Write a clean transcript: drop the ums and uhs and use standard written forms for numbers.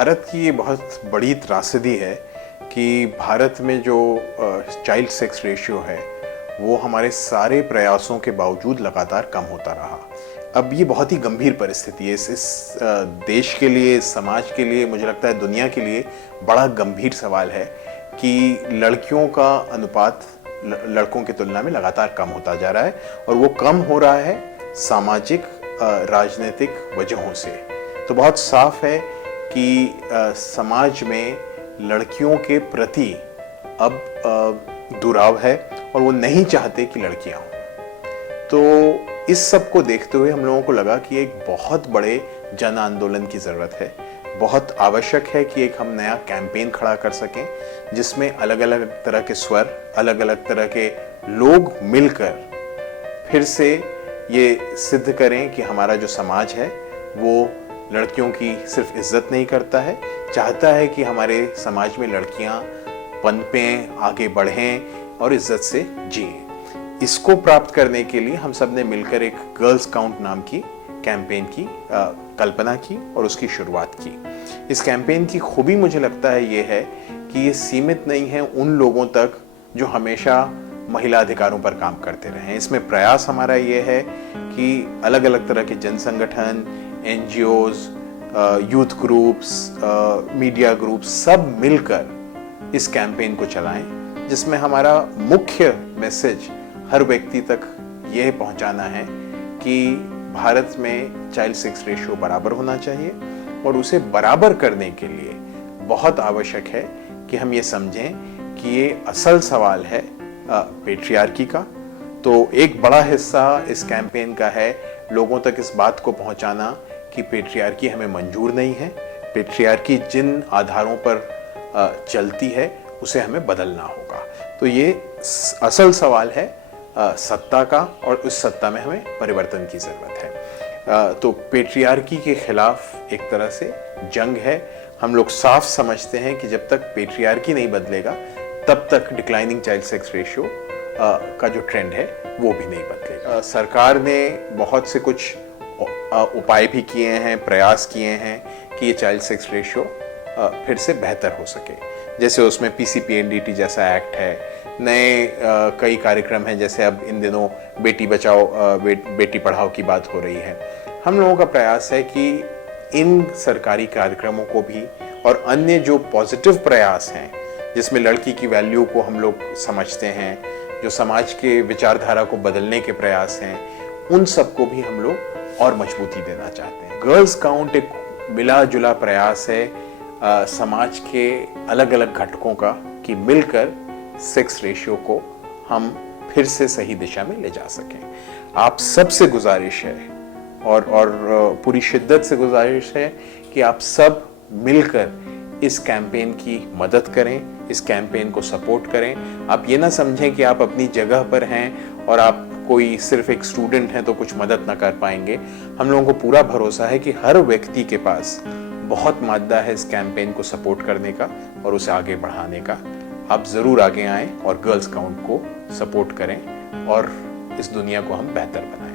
भारत की ये बहुत बड़ी त्रासदी है कि भारत में जो चाइल्ड सेक्स रेशियो है वो हमारे सारे प्रयासों के बावजूद लगातार कम होता रहा। अब ये बहुत ही गंभीर परिस्थिति है इस देश के लिए, इस समाज के लिए, मुझे लगता है दुनिया के लिए बड़ा गंभीर सवाल है कि लड़कियों का अनुपात लड़कों की तुलना में लगातार कम होता जा रहा है और वो कम हो रहा है सामाजिक राजनीतिक वजहों से। तो बहुत साफ है कि समाज में लड़कियों के प्रति अब दुराव है और वो नहीं चाहते कि लड़कियां हों। तो इस सब को देखते हुए हम लोगों को लगा कि एक बहुत बड़े जन आंदोलन की ज़रूरत है। बहुत आवश्यक है कि एक हम नया कैंपेन खड़ा कर सकें जिसमें अलग अलग तरह के स्वर, अलग अलग तरह के लोग मिलकर फिर से ये सिद्ध करें कि हमारा जो समाज है वो लड़कियों की सिर्फ इज्जत नहीं करता है, चाहता है कि हमारे समाज में लड़कियां पनपें, आगे बढ़ें और इज्जत से जिएं। इसको प्राप्त करने के लिए हम सब ने मिलकर एक गर्ल्स काउंट नाम की कैंपेन की कल्पना की और उसकी शुरुआत की। इस कैंपेन की खूबी मुझे लगता है ये है कि ये सीमित नहीं है उन लोगों तक जो हमेशा महिला अधिकारों पर काम करते रहे हैं। इसमें प्रयास हमारा ये है कि अलग अलग तरह के जन संगठन, NGOs, youth groups, media groups सब मिलकर इस कैंपेन को चलाएं, जिसमें हमारा मुख्य मैसेज हर व्यक्ति तक यह पहुंचाना है कि भारत में चाइल्ड सेक्स रेशियो बराबर होना चाहिए और उसे बराबर करने के लिए बहुत आवश्यक है कि हम ये समझें कि ये असल सवाल है पेट्रियार्की का। तो एक बड़ा हिस्सा इस कैंपेन का है लोगों तक इस बात को पहुंचाना कि पेट्रियार्की हमें मंजूर नहीं है, पेट्रियार्की जिन आधारों पर चलती है उसे हमें बदलना होगा। तो ये असल सवाल है सत्ता का और उस सत्ता में हमें परिवर्तन की ज़रूरत है। तो पेट्रियार्की के खिलाफ एक तरह से जंग है। हम लोग साफ समझते हैं कि जब तक पेट्रियार्की नहीं बदलेगा तब तक डिक्लाइनिंग चाइल्ड सेक्स रेशियो का जो ट्रेंड है वो भी नहीं बदलेगा। सरकार ने बहुत से कुछ उपाय भी किए हैं, प्रयास किए हैं कि ये चाइल्ड सेक्स रेशियो फिर से बेहतर हो सके। जैसे उसमें पीसीपीएनडीटी जैसा एक्ट है, नए कई कार्यक्रम हैं, जैसे अब इन दिनों बेटी बचाओ बेटी पढ़ाओ की बात हो रही है। हम लोगों का प्रयास है कि इन सरकारी कार्यक्रमों को भी और अन्य जो पॉजिटिव प्रयास हैं जिसमें लड़की की वैल्यू को हम लोग समझते हैं, जो समाज के विचारधारा को बदलने के प्रयास हैं, उन सबको भी हम लोग और मजबूती देना चाहते हैं। गर्ल्स काउंट एक मिला जुला प्रयास है समाज के अलग अलग घटकों का कि मिलकर सेक्स रेशियो को हम फिर से सही दिशा में ले जा सकें। आप सबसे गुजारिश है और पूरी शिद्दत से गुजारिश है कि आप सब मिलकर इस कैंपेन की मदद करें, इस कैंपेन को सपोर्ट करें। आप ये ना समझें कि आप अपनी जगह पर हैं और आप कोई सिर्फ एक स्टूडेंट हैं तो कुछ मदद ना कर पाएंगे। हम लोगों को पूरा भरोसा है कि हर व्यक्ति के पास बहुत मादा है इस कैंपेन को सपोर्ट करने का और उसे आगे बढ़ाने का। आप ज़रूर आगे आएं और गर्ल्स काउंट को सपोर्ट करें और इस दुनिया को हम बेहतर बनाएं।